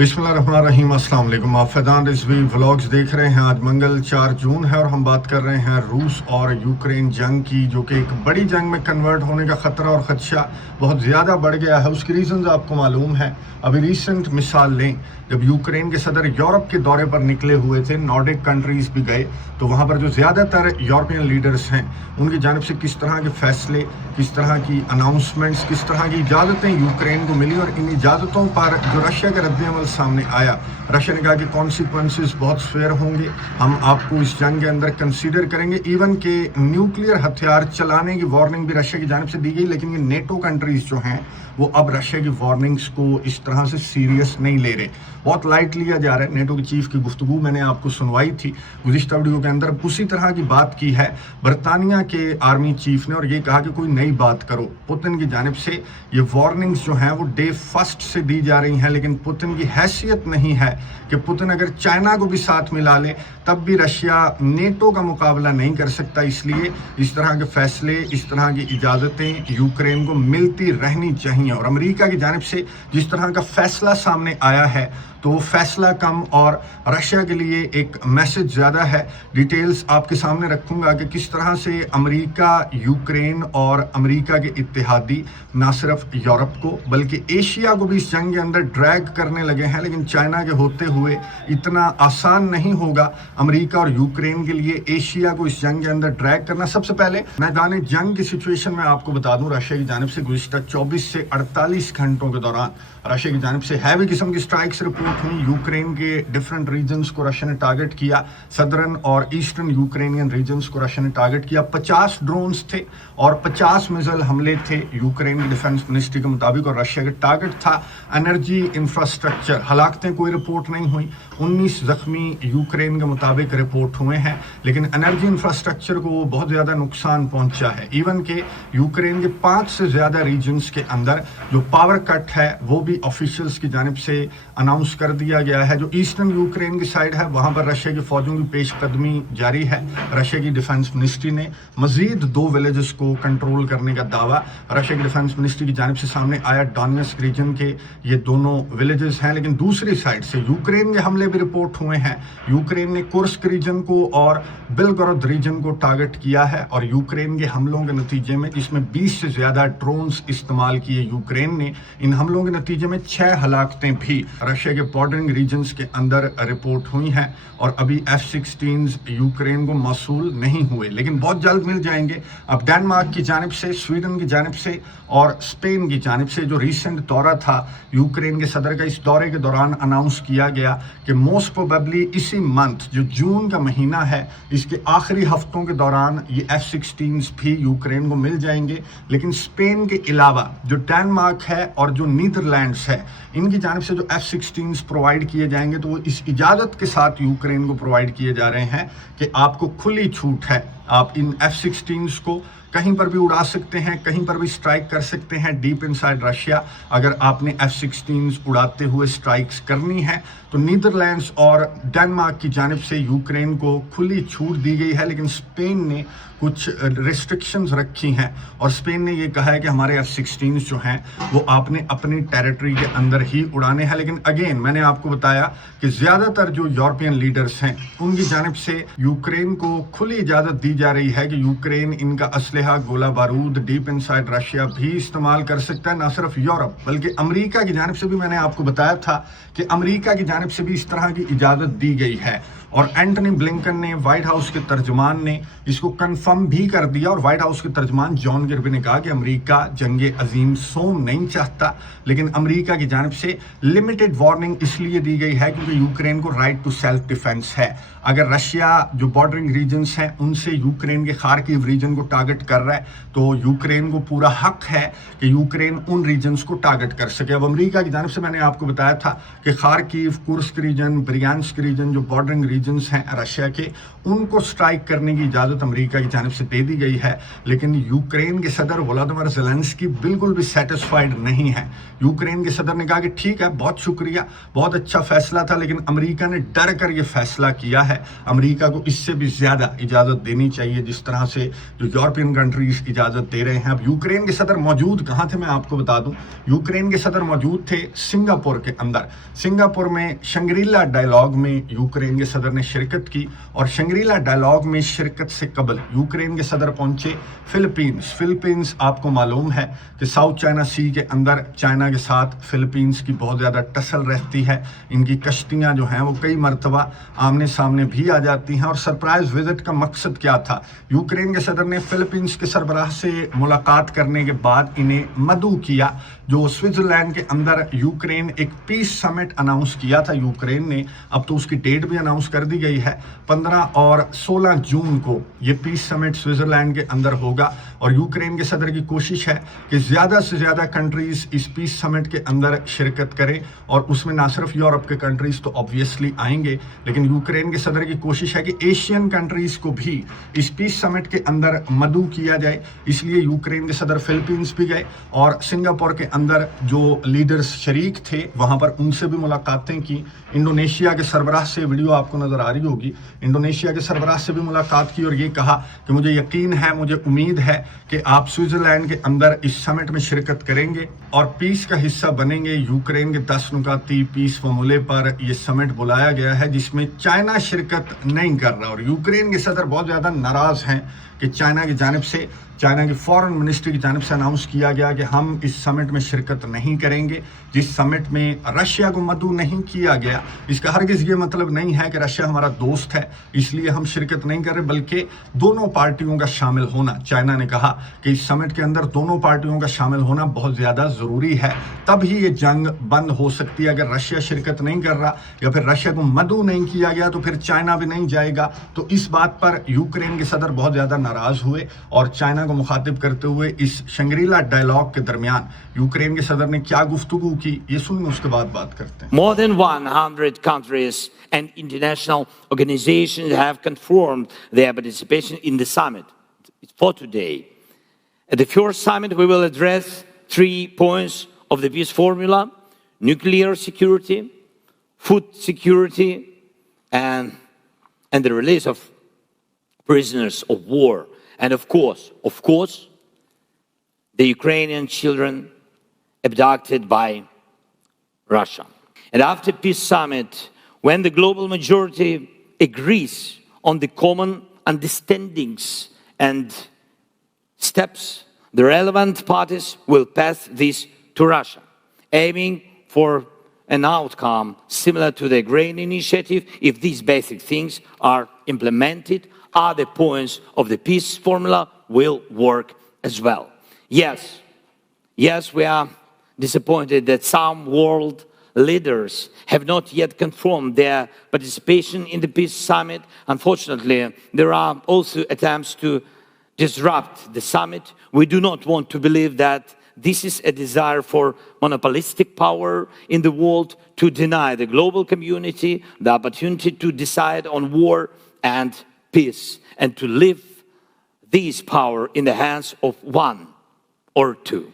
बिस्मिल्लाहिर्रहमानिर्रहीम, अस्सलाम वालेकुम। आप फैज़ान रिजवी व्लॉग्स देख रहे हैं। आज मंगल 4 जून है और हम बात कर रहे हैं रूस और यूक्रेन जंग की, जो कि एक बड़ी जंग में कन्वर्ट होने का ख़तरा और ख़दशा बहुत ज़्यादा बढ़ गया है। उसकी रीज़न्स आपको मालूम है। अभी रिसेंट मिसाल लें, जब यूक्रेन के सदर यूरोप के दौरे पर निकले हुए थे, नॉर्डिक कंट्रीज़ भी गए, तो वहाँ पर जो ज़्यादातर यूरोपियन लीडर्स हैं उनकी जानिब से किस तरह के फ़ैसले, किस तरह की अनाउंसमेंट्स, किस तरह की इजाज़तें यूक्रेन को मिली, और इन इजाज़तों पर जो रशिया का रद्द-ए-अमल सामने आया, रशिया ने कहा कि कॉन्सिक्वेंसेस बहुत फेयर होंगे, हम आपको इस जंग के अंदर कंसीडर करेंगे। इवन के न्यूक्लियर हथियार चलाने की वार्निंग भी रशिया की जानिब से दी गई, लेकिन ये नेटो कंट्रीज़ जो हैं वो अब रशिया की वार्निंग्स को इस तरह से सीरियस नहीं ले रहे, बहुत लाइट लिया जा रहा है। नेटो के चीफ की गुफ्तगू मैंने आपको सुनवाई थी गुज़िश्ता वीडियो के अंदर, उसी तरह की बात की है बरतानिया के आर्मी चीफ ने, और ये कहा कि कोई नई बात करो। पुतिन की जानिब से ये वार्निंग्स जो हैं वो डे फर्स्ट से दी जा रही हैं, लेकिन पुतिन की हैसियत नहीं है कि पुतिन अगर चाइना को भी साथ मिला ले तब भी रशिया नेटो का मुकाबला नहीं कर सकता। इसलिए इस तरह के फैसले, इस तरह की इजाज़तें यूक्रेन को मिलती रहनी चाहिए। और अमेरिका की जानिब से जिस तरह का फैसला सामने आया है, तो वो फैसला कम और रशिया के लिए एक मैसेज ज़्यादा है। डिटेल्स आपके सामने रखूंगा कि किस तरह से अमेरिका, यूक्रेन और अमेरिका के इत्तेहादी ना सिर्फ यूरोप को बल्कि एशिया को भी इस जंग के अंदर ड्रैग करने लगे हैं। लेकिन चाइना के होते हुए इतना आसान नहीं होगा अमेरिका और यूक्रेन के लिए एशिया को इस जंग के अंदर ड्रैग करना। सबसे पहले मैदान जंग की सिचुएशन में आपको बता दूं, रशिया की जानिब से गुज़िश्ता 24 से 48 घंटों के दौरान रशिया की जानिब से हैवी किस्म की स्ट्राइक्स रिपोर्ट हुई। यूक्रेन के डिफरेंट रीजन्स को रशिया ने टारगेट किया, सदर्न और ईस्टर्न यूक्रेनियन रीजन्स को रशिया ने टारगेट किया। 50 ड्रोन्स थे और 50 मिसाइल हमले थे यूक्रेन की डिफेंस मिनिस्ट्री के मुताबिक, और रशिया का टारगेट था एनर्जी इंफ्रास्ट्रक्चर। हलाकतें कोई रिपोर्ट नहीं हुई, 19 जख्मी यूक्रेन के मुताबिक रिपोर्ट हुए हैं, लेकिन एनर्जी इंफ्रास्ट्रक्चर को बहुत ज़्यादा नुकसान पहुंचा है। इवन के यूक्रेन के 5 से ज़्यादा रीजन्स के अंदर जो पावर कट है वो भी ऑफिशियल्स की जानिब से अनाउंस कर दिया गया है। जो ईस्टर्न यूक्रेन की साइड है वहां पर रशिया की फौजों की पेशकदमी जारी है। रशिया की डिफेंस मिनिस्ट्री ने मजीद 2 विलेजेस को कंट्रोल करने का दावा रशिया की डिफेंस मिनिस्ट्री की जानिब से सामने आया। डोनेट्स्क रीजन के ये दोनों विलेजेस हैं, लेकिन दूसरी साइड से यूक्रेन के हमले भी रिपोर्ट हुए हैं। यूक्रेन ने कुर्स्क रीजन को और बिलगोरोद रीजन को टारगेट किया है, और यूक्रेन के हमलों के नतीजे में, जिसमें 20 से ज्यादा ड्रोन्स इस्तेमाल किए यूक्रेन ने, इन हमलों के नतीजे में 6 हलाकतें भी रशिया के बॉर्डरिंग रीजन्स के अंदर रिपोर्ट हुई हैं। और अभी F-16 यूक्रेन को मौसूल नहीं हुए, लेकिन बहुत जल्द मिल जाएंगे। अब डेनमार्क की जानिब से, स्वीडन की जानिब से और स्पेन की जानिब से जो रिसेंट दौरा था यूक्रेन के सदर का, इस दौरे के दौरान अनाउंस किया गया कि मोस्ट प्रोबेबली इसी मंथ, जो जून का महीना है, इसके आखिरी हफ्तों के दौरान ये F-16 भी यूक्रेन को मिल जाएंगे। लेकिन स्पेन के अलावा जो डेनमार्क है और जो नीदरलैंड्स है, इनकी जानिब से जो F-16 प्रोवाइड किए जाएंगे, तो वो इस इजाज़त के साथ यूक्रेन को प्रोवाइड किए जा रहे हैं कि आपको खुली छूट है, आप इन F-16 को कहीं पर भी उड़ा सकते हैं, कहीं पर भी स्ट्राइक कर सकते हैं डीप इनसाइड रशिया। अगर आपने F-16 उड़ाते हुए स्ट्राइक्स करनी है तो नीदरलैंड्स और डेनमार्क की जानिब से यूक्रेन को खुली छूट दी गई है। लेकिन स्पेन ने कुछ रिस्ट्रिक्शंस रखी हैं, और स्पेन ने ये कहा है कि हमारे F-16 जो हैं वो आपने अपनी टेरिटरी के अंदर ही उड़ाने हैं। लेकिन अगेन मैंने आपको बताया कि ज़्यादातर जो यूरोपियन लीडर्स हैं उनकी जानिब से यूक्रेन को खुली इजाज़त दी जा रही है कि यूक्रेन इनका असलहा, गोला बारूद डीप इनसाइड रशिया भी इस्तेमाल कर सकता है। ना सिर्फ यूरोप बल्कि अमेरिका की जानिब से भी मैंने आपको बताया था कि अमेरिका की जानिब से भी इस तरह की इजाज़त दी गई है। और एंटनी ब्लिंकन ने, व्हाइट हाउस के तर्जमान ने, इसको कंफर्म भी कर दिया। और व्हाइट हाउस के तर्जमान जॉन किर्बी ने कहा कि अमेरिका जंग अजीम सोम नहीं चाहता, लेकिन अमेरिका की जानिब से लिमिटेड वार्निंग इसलिए दी गई है क्योंकि यूक्रेन को राइट टू सेल्फ डिफेंस है। अगर रशिया जो बॉर्डरिंग रीजन्स हैं उनसे यूक्रेन के खार्किव रीजन को टारगेट कर रहा है, तो यूक्रेन को पूरा हक है कि यूक्रेन उन रीजन्स को टारगेट कर सके। अब अमेरिका की जानिब से मैंने आपको बताया था कि Kharkiv, Kursk region, Bryansk region जो बॉर्डरिंग रीजन्स हैं रशिया के, उनको स्ट्राइक करने की इजाज़त अमेरिका की जानिब से दे दी गई है। लेकिन यूक्रेन के सदर वोलोदिमीर ज़ेलेंस्की बिल्कुल भी सेटिस्फाइड नहीं है। यूक्रेन के सदर ने कहा कि ठीक है, बहुत शुक्रिया, बहुत अच्छा फैसला था, लेकिन अमेरिका ने डर कर ये फैसला किया है। अमेरिका को इससे भी ज़्यादा इजाज़त देनी चाहिए जिस तरह से जो यूरोपियन कंट्रीज़ इजाज़त दे रहे हैं। अब यूक्रेन के सदर मौजूद कहाँ थे मैं आपको बता दूं। यूक्रेन के सदर मौजूद थे सिंगापुर के अंदर। सिंगापुर में शंग्रीला डायलॉग में यूक्रेन के सदर ने शिरकत की, और शंग्रीला डायलॉग में शिरकत से कबल यूक्रेन के सदर पहुंचे फिलीपींस। फिलीपींस आपको मालूम है कि साउथ चाइना सी के अंदर चाइना के साथ फिलीपींस की बहुत ज़्यादा टसल रहती है। इनकी कश्तियाँ जो हैं वो कई मरतबा आमने सामने भी आ जाती हैं। और सरप्राइज विजिट का मकसद क्या था? यूक्रेन के सदर ने फिलीपींस के सरबराह से मुलाकात करने के बाद इन्हें मदऊ किया। जो स्विट्ज़रलैंड के अंदर यूक्रेन एक पीस समिट अनाउंस किया था यूक्रेन ने, अब तो उसकी डेट भी अनाउंस कर दी गई है। 15 और 16 जून को ये पीस समिट स्विट्ज़रलैंड के अंदर होगा, और यूक्रेन के सदर की कोशिश है कि ज़्यादा से ज़्यादा कंट्रीज़ इस पीस समिट के अंदर शिरकत करें। और उसमें ना सिर्फ यूरोप के कंट्रीज़ तो ऑब्वियसली आएंगे, लेकिन यूक्रेन के सदर की कोशिश है कि एशियन कंट्रीज़ को भी इस पीस समिट के अंदर मदऊ किया जाए। इसलिए यूक्रेन के सदर फिलीपींस भी गए, और सिंगापुर के अंदर जो लीडर्स शरीक थे वहाँ पर उनसे भी मुलाकातें की। इंडोनेशिया के सरबराह से वीडियो आपको नज़र आ रही होगी, इंडोनेशिया के सरबराह से भी मुलाकात की और ये कहा कि मुझे यकीन है, मुझे उम्मीद है कि आप स्विट्ज़रलैंड के अंदर इस समिट में शिरकत करेंगे और पीस का हिस्सा बनेंगे। यूक्रेन के 10 नुकाती पीस फॉर्मूले पर यह समिट बुलाया गया है जिसमें चाइना शिरकत नहीं कर रहा, और यूक्रेन के सदर बहुत ज़्यादा नाराज़ हैं कि चाइना की जानिब से, चाइना की फॉरेन मिनिस्ट्री की जानिब से अनाउंस किया गया कि हम इस समिट में शिरकत नहीं करेंगे। जिस समिट में रशिया को मदऊ नहीं किया गया, इसका हरगिज़ ये मतलब नहीं है कि रशिया हमारा दोस्त है इसलिए हम शिरकत नहीं कर रहे, बल्कि दोनों पार्टियों का शामिल होना, चाइना ने कहा कि इस समिट के अंदर दोनों पार्टियों का शामिल होना बहुत ज़्यादा ज़रूरी है, तभी ये जंग बंद हो सकती है। अगर रशिया शिरकत नहीं कर रहा या फिर रशिया को मदऊ नहीं किया गया तो फिर चाइना भी नहीं जाएगा। तो इस बात पर यूक्रेन के सदर बहुत ज़्यादा नाराज़ हुए, और चाइना को मुखातिब करते हुए इस शंग्रीला डायलॉग के दरमियान यूक्रेन के सदर ने क्या गुफ्तगू की, ये सुनिए, उसके बाद बात करते हैं। More than 100 countries and international organizations have confirmed their participation in the summit for today. At the first summit, we will address 3 points of the peace formula: nuclear security, food security, and the release of prisoners of war. And of course, the Ukrainian children abducted by Russia. And after peace summit, when the global majority agrees on the common understandings and steps, the relevant parties will pass this to Russia, aiming for an outcome similar to the Grain Initiative. If these basic things are implemented, other points of the peace formula will work as well. Yes, we are disappointed that some world leaders have not yet confirmed their participation in the peace summit. Unfortunately, there are also attempts to disrupt the summit. We do not want to believe that this is a desire for monopolistic power in the world to deny the global community the opportunity to decide on war and peace, and to leave this power in the hands of one or two.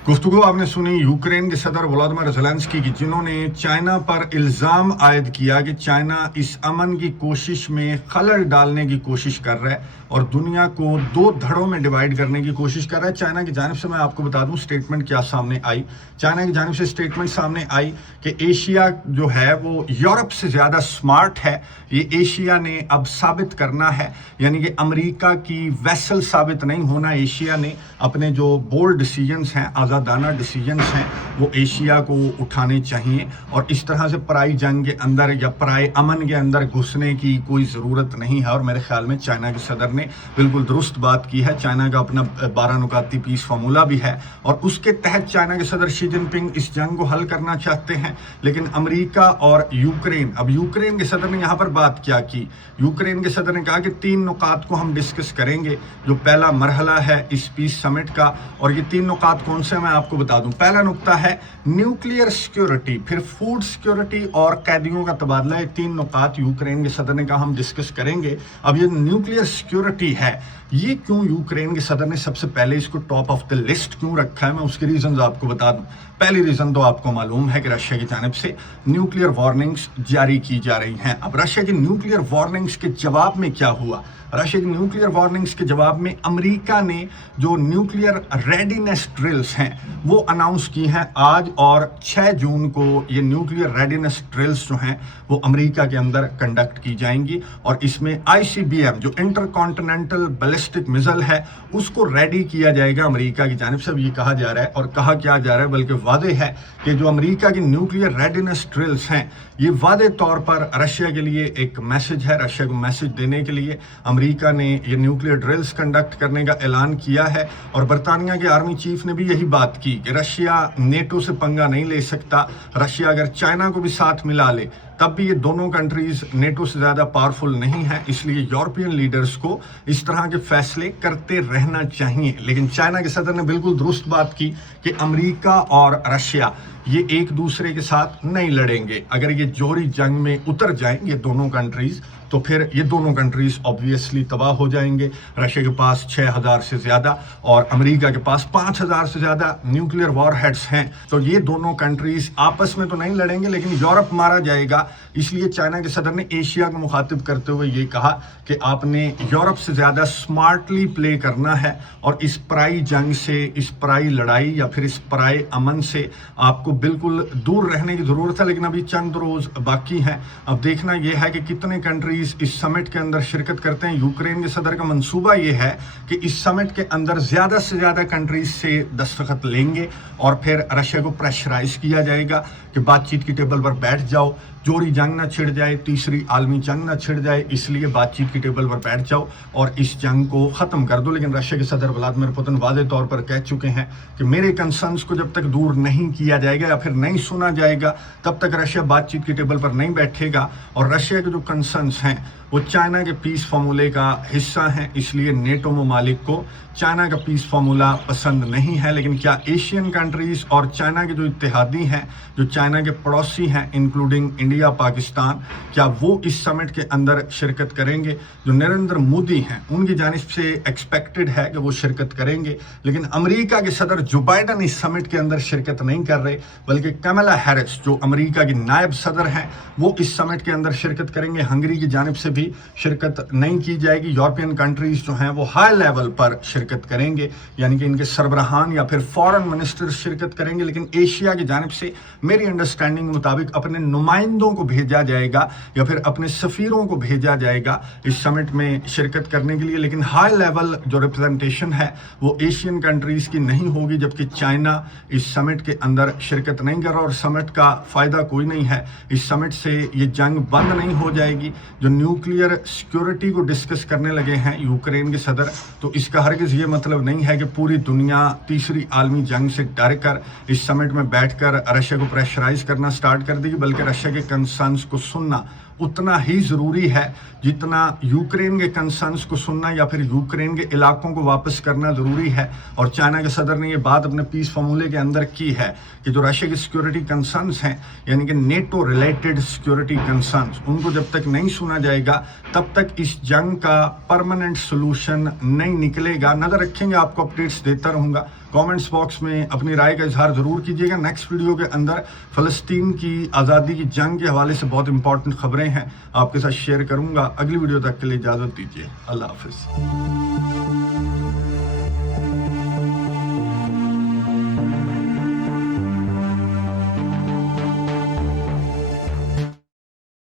गुफ्तगू आपने सुनी Ukraine के सदर Volodymyr Zelensky की, जिन्होंने China पर इल्ज़ाम आयद किया कि चाइना इस अमन की कोशिश में खलल डालने की कोशिश कर रहा है और दुनिया को 2 धड़ों में डिवाइड करने की कोशिश कर रहा है। चाइना की जानिब से मैं आपको बता दूं स्टेटमेंट क्या सामने आई। चाइना की जानिब से स्टेटमेंट सामने आई कि एशिया जो है वो यूरोप से ज़्यादा स्मार्ट है। ये एशिया ने अब साबित करना है, यानी कि अमेरिका की वेसल साबित नहीं होना। एशिया ने अपने जो बोल्ड डिसीजंस हैं, आज़ादाना डिसीजंस हैं, वो एशिया को उठाने चाहिए, और इस तरह से पराई जंग के अंदर या पराए अमन के अंदर घुसने की कोई ज़रूरत नहीं है। और मेरे ख्याल में चाइना के सदर ने बिल्कुल दुरुस्त बात की है। चाइना का अपना 12 नुकाती पीस फार्मूला भी है, और उसके तहत चाइना के सदर शी जिनपिंग इस जंग को हल करना चाहते हैं। लेकिन अमेरिका और यूक्रेन, अब यूक्रेन के सदर ने यहाँ पर बात क्या की? यूक्रेन के सदर ने कहा कि 3 नुकात को हम डिस्कस करेंगे। जो पहला मरहला है इस पीस समिट का, और ये 3 नुकात कौन से? میں آپ کو بتا دوں. پہلا نقطہ ہے نیوکلیئر سیکیورٹی, پھر فوڈ سیکیورٹی اور قیدیوں کا تبادلہ. یہ 3 نکات یوکرین کے صدر نے کہا ہم ڈسکس کریں گے. اب یہ نیوکلیئر سیکیورٹی ہے, یہ کیوں یوکرین کے صدر نے سب سے پہلے اس کو ٹاپ آف دا لسٹ کیوں رکھا ہے, میں اس کے ریزنز آپ کو بتا دوں. پہلی ریزن تو آپ کو معلوم ہے کہ رشیا کی جانب سے نیوکلیئر وارننگز جاری کی جا رہی ہیں. اب رشیا کی نیوکلیئر وارننگز کے جواب میں کیا ہوا؟ رشیا کی نیوکلیئر وارننگز کے جواب میں امریکہ نے جو نیوکلیئر ریڈینس ڈرلز ہیں وہ اناؤنس کی ہیں آج, اور 6 جون کو یہ نیوکلیئر ریڈینس ڈرلز جو ہیں وہ امریکہ کے اندر کنڈکٹ کی جائیں گی. اور اس میں ICBM جو انٹر کانٹیننٹل بیلسٹک میزائل ہے اس کو ریڈی کیا جائے گا امریکہ کی جانب سے. اب یہ کہا جا رہا ہے, اور کہا کیا جا رہا ہے بلکہ واضح ہے کہ جو امریکہ کی نیوکلیئر ریڈینس ڈرلز ہیں یہ واضح طور پر رشیا کے لیے ایک میسج ہے. رشیا کو میسج دینے کے لیے امریکہ نے یہ نیوکلیئر ڈرلز کنڈکٹ کرنے کا اعلان کیا ہے. اور برطانیہ کے آرمی چیف نے بھی یہی بات کی کہ رشیا نیٹو سے پنگا نہیں لے سکتا. رشیا اگر چائنا کو بھی ساتھ ملا لے تب بھی یہ دونوں کنٹریز نیٹو سے زیادہ پاورفل نہیں ہیں, اس لیے یورپین لیڈرز کو اس طرح کے فیصلے کرتے رہنا چاہیے. لیکن چائنا کے صدر نے بالکل درست بات کی کہ امریکہ اور رشیا یہ ایک دوسرے کے ساتھ نہیں لڑیں گے. اگر یہ جوہری جنگ میں اتر جائیں یہ دونوں کنٹریز تو پھر یہ دونوں کنٹریز آبویسلی تباہ ہو جائیں گے. رشیا کے پاس 6000 سے زیادہ اور امریکہ کے پاس 5000 سے زیادہ نیوکلیئر وار ہیڈز ہیں, تو یہ دونوں کنٹریز آپس میں تو نہیں لڑیں گے لیکن یورپ مارا جائے گا. اس لیے چائنا کے صدر نے ایشیا کو مخاطب کرتے ہوئے یہ کہا کہ آپ نے یورپ سے زیادہ سمارٹلی پلے کرنا ہے, اور اس پرائی جنگ سے, اس پرائی لڑائی یا پھر اس پرائے امن سے آپ کو بالکل دور رہنے کی ضرورت ہے. لیکن ابھی چند روز باقی ہیں. اب دیکھنا یہ ہے کہ کتنے کنٹریز اس سمٹ کے اندر شرکت کرتے ہیں. یوکرین کے صدر کا منصوبہ یہ ہے کہ اس سمٹ کے اندر زیادہ سے زیادہ کنٹریز سے دستخط لیں گے اور پھر رشیا کو پریشرائز کیا جائے گا کہ بات چیت کی ٹیبل پر بیٹھ جاؤ, جوہری جنگ نہ چھڑ جائے, تیسری عالمی جنگ نہ چھڑ جائے, اس لیے بات چیت کی ٹیبل پر بیٹھ جاؤ اور اس جنگ کو ختم کر دو. لیکن رشیا کے صدر ولادیمیر پوتن واضح طور پر کہہ چکے ہیں کہ میرے کنسرنز کو جب تک دور نہیں کیا جائے گا یا پھر نہیں سنا جائے گا تب تک رشیا بات چیت کی ٹیبل پر نہیں بیٹھے گا. اور رشیا کے جو کنسرنز ہیں وہ چائنا کے پیس فارمولے کا حصہ ہیں, اس لیے نیٹو ممالک کو چائنا کا پیس فارمولا پسند نہیں ہے. لیکن کیا ایشین کنٹریز اور چائنا کے جو اتحادی ہیں, جو چائنا کے پڑوسی ہیں انکلوڈنگ انڈیا, پاکستان, کیا وہ اس سمٹ کے اندر شرکت کریں گے؟ جو نریندر مودی ہیں ان کی جانب سے ایکسپیکٹڈ ہے کہ وہ شرکت کریں گے, لیکن امریکہ کے صدر جو بائیڈن اس سمٹ کے اندر شرکت نہیں کر رہے, بلکہ کملا ہیرس جو امریکہ کی نائب صدر ہیں وہ اس سمٹ کے اندر شرکت کریں گے. ہنگری کی جانب سے بھی شرکت نہیں کی جائے گی. یورپین کنٹریز جو ہیں وہ ہائی لیول پر شرکت کریں گے, یعنی کہ ان کے سربراہان یا پھر فارن منسٹر شرکت کریں گے. لیکن ایشیا کی جانب سے میری انڈرسٹینڈنگ کے مطابق اپنے نمائندوں کو بھیجا جائے گا یا پھر اپنے سفیروں کو بھیجا جائے گا اس سمٹ میں شرکت کرنے کے لیے. لیکن ہائی لیول جو ریپرزنٹیشن ہے وہ ایشین کنٹریز کی نہیں ہوگی, جبکہ چائنا اس سمٹ کے اندر شرکت نہیں کر رہا. اور سمٹ کا فائدہ کوئی نہیں ہے, اس سمٹ سے یہ جنگ بند نہیں ہو جائے گی. جو نیوکلیئر سیکیورٹی کو ڈسکس کرنے لگے ہیں یوکرین کے صدر, تو اس کا ہرگز یہ مطلب نہیں ہے کہ پوری دنیا تیسری عالمی جنگ سے ڈر کر اس سمٹ میں بیٹھ کر رشیا کو پریشرائز کرنا سٹارٹ کر دے گی, بلکہ رشیا کے کنسرنز کو سننا اتنا ہی ضروری ہے جتنا یوکرین کے کنسرنز کو سننا یا پھر یوکرین کے علاقوں کو واپس کرنا ضروری ہے. اور چائنا کے صدر نے یہ بات اپنے پیس فارمولے کے اندر کی ہے کہ جو رشیا کے سیکیورٹی کنسرنز ہیں, یعنی کہ نیٹو ریلیٹڈ سیکیورٹی کنسرنز, ان کو جب تک نہیں سنا جائے گا تب تک اس جنگ کا پرماننٹ سلوشن نہیں نکلے گا. نظر رکھیں گے, آپ کو اپڈیٹس دیتا رہوں گا. کامنٹس باکس میں اپنی رائے کا اظہار ضرور کیجیے گا. نیکسٹ ویڈیو کے اندر فلسطین کی آزادی کی جنگ کے حوالے سے بہت امپورٹنٹ خبریں ہیں آپ کے ساتھ شیئر کروں گا. اگلی ویڈیو تک کے لیے اجازت دیجیے. اللہ حافظ.